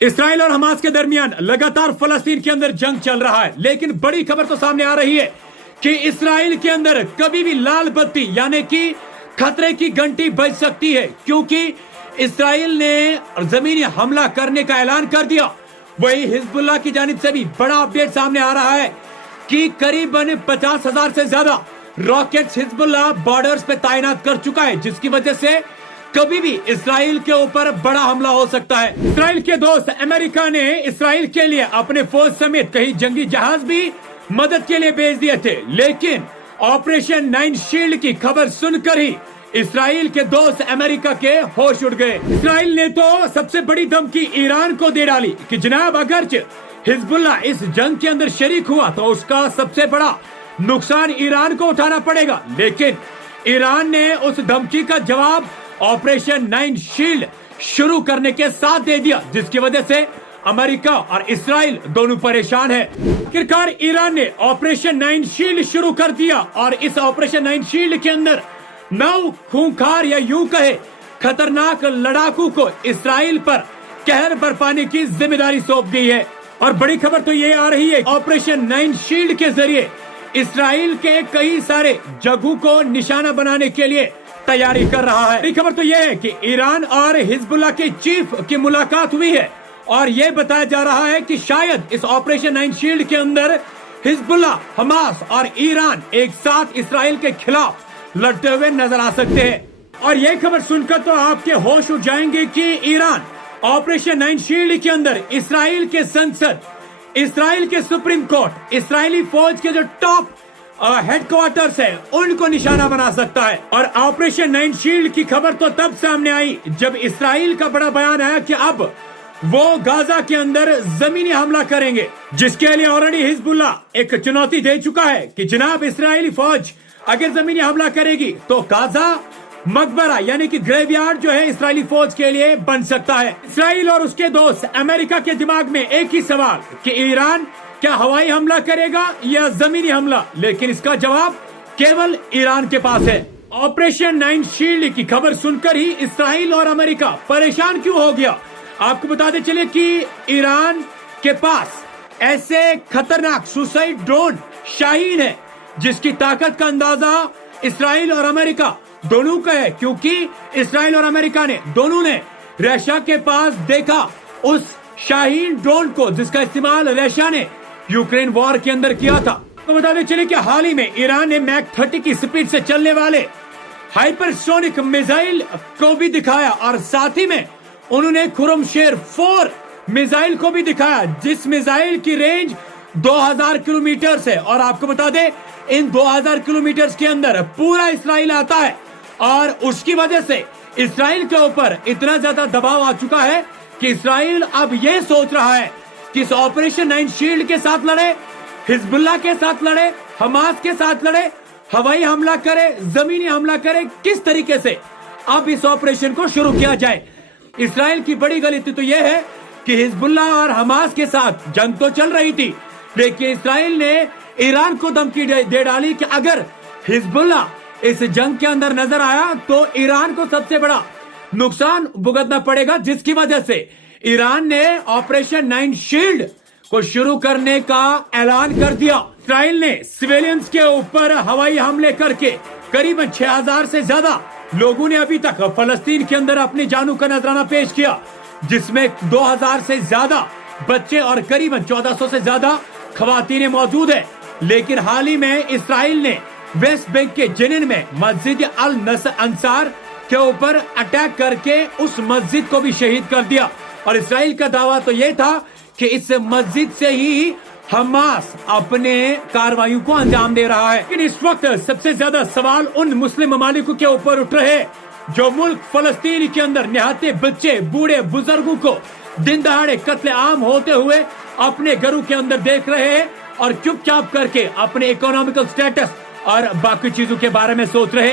Israel और Hamas के दरमियान लगातार फलस्तीन के अंदर जंग चल रहा है, लेकिन बड़ी खबर तो सामने आ रही है कि इसराइल के अंदर कभी भी लाल बत्ती यानी कि खतरे की घंटी बज सकती है, क्योंकि इसराइल ने जमीनी हमला करने का ऐलान कर दिया। वही हिजबुल्लाह की जानिब से भी बड़ा अपडेट सामने आ रहा है कि करीबन 50,000 से ज्यादा रॉकेट्स हिजबुल्लाह बॉर्डर्स पे तैनात कर चुका है, जिसकी वजह से कभी भी इसराइल के ऊपर बड़ा हमला हो सकता है। इसराइल के दोस्त अमेरिका ने इसराइल के लिए अपने फौज समेत कई जंगी जहाज भी मदद के लिए भेज दिए थे, लेकिन ऑपरेशन 9 शील्ड की खबर सुनकर ही इसराइल के दोस्त अमेरिका के होश उड़ गए। इसराइल ने तो सबसे बड़ी धमकी ईरान को दे डाली कि जनाब अगर हिजबुल्लाह इस जंग के अंदर शरीक हुआ तो उसका सबसे बड़ा नुकसान ईरान को उठाना पड़ेगा। लेकिन ईरान ने उस धमकी का जवाब ऑपरेशन 9 शील्ड शुरू करने के साथ दे दिया, जिसकी वजह से अमेरिका और इसराइल दोनों परेशान है। आखिरकार ईरान ने ऑपरेशन 9 शील्ड शुरू कर दिया और इस ऑपरेशन 9 शील्ड के अंदर 9 खूंखार या यूं कहे खतरनाक लड़ाकू को इसराइल पर कहर बरपाने की जिम्मेदारी सौंप दी है। और बड़ी खबर तो ये आ रही है, ऑपरेशन 9 शील्ड के जरिए इसराइल के कई सारे जगहों को निशाना बनाने के लिए तैयारी कर रहा है। बड़ी खबर तो यह है कि ईरान और हिजबुल्लाह के चीफ की मुलाकात हुई है और यह बताया जा रहा है कि शायद इस ऑपरेशन 9 शील्ड के अंदर हिजबुल्लाह, हमास और ईरान एक साथ इसराइल के खिलाफ लड़ते हुए नजर आ सकते हैं। और यह खबर सुनकर तो आपके होश उड़ जाएंगे कि ईरान ऑपरेशन 9 शील्ड के अंदर इसराइल के संसद, इसराइल के सुप्रीम कोर्ट, इसराइली फौज के जो टॉप हेडक्वार्टर्स है उनको निशाना बना सकता है। और ऑपरेशन 9 शील्ड की खबर तो तब सामने आई जब इसराइल का बड़ा बयान आया कि अब वो गाजा के अंदर जमीनी हमला करेंगे, जिसके लिए ऑलरेडी हिजबुल्लाह एक चुनौती दे चुका है कि जनाब इसराइली फौज अगर जमीनी हमला करेगी तो गाजा मकबरा यानी कि ग्रेवयार्ड जो है इसराइली फौज के लिए बन सकता है। इसराइल और उसके दोस्त अमेरिका के दिमाग में एक ही सवाल कि ईरान क्या हवाई हमला करेगा या जमीनी हमला, लेकिन इसका जवाब केवल ईरान के पास है। ऑपरेशन 9 शील्ड की खबर सुनकर ही इसराइल और अमेरिका परेशान क्यों हो गया, आपको बताते चले कि ईरान के पास ऐसे खतरनाक सुसाइड ड्रोन शाहीन है जिसकी ताकत का अंदाजा इसराइल और अमेरिका दोनों का है, क्योंकि इसराइल और अमेरिका ने दोनों ने रशिया के पास देखा उस शाहीन ड्रोन को जिसका इस्तेमाल रशिया ने यूक्रेन वॉर के अंदर किया था। तो बताते चले कि हाल ही में ईरान ने मैक 30 की स्पीड से चलने वाले हाइपरसोनिक मिसाइल को भी दिखाया और साथ ही में उन्होंने खुरमशेर 4 मिसाइल को भी दिखाया, जिस मिसाइल की रेंज 2000 किलोमीटर है। और आपको बता दें इन 2000 किलोमीटर के अंदर पूरा इसराइल आता है और उसकी वजह से इसराइल के ऊपर इतना ज्यादा दबाव आ चुका है कि इसराइल अब ये सोच रहा है कि इस ऑपरेशन 9 शील्ड के साथ लड़े, हिजबुल्लाह के साथ लड़े, हमास के साथ लड़े, हवाई हमला करे, जमीनी हमला करे, किस तरीके से अब इस ऑपरेशन को शुरू किया जाए। इसराइल की बड़ी गलती तो यह है कि हिजबुल्लाह और हमास के साथ जंग तो चल रही थी, लेकिन इसराइल ने ईरान को धमकी दे डाली कि अगर हिजबुल्लाह इस जंग के अंदर नजर आया तो ईरान को सबसे बड़ा नुकसान भुगतना पड़ेगा, जिसकी वजह से ईरान ने ऑपरेशन 9 शील्ड को शुरू करने का ऐलान कर दिया। इसराइल ने सिविलियंस के ऊपर हवाई हमले करके करीबन 6000 से ज्यादा लोगों ने अभी तक फलस्तीन के अंदर अपनी जानों का नजराना पेश किया, जिसमें 2000 से ज्यादा बच्चे और करीबन 1400 से ज्यादा खवातीनें मौजूद है। लेकिन हाल ही में इसराइल ने वेस्ट बैंक के जेनिन में मस्जिद अल नसर अंसार के ऊपर अटैक करके उस मस्जिद को भी शहीद कर दिया। और इसराइल का दावा तो ये था कि इस मस्जिद से ही हमास अपने कार्रवाइयों को अंजाम दे रहा है। लेकिन इस वक्त सबसे ज्यादा सवाल उन मुस्लिम ममालिकों के ऊपर उठ रहे हैं जो मुल्क फलस्तीन के अंदर निहाते बच्चे, बूढ़े, बुजुर्गों को दिन दहाड़े कत्ले आम होते हुए अपने घरों के अंदर देख रहे हैं और चुपचाप करके अपने इकोनॉमिकल स्टेटस और बाकी चीजों के बारे में सोच रहे हैं।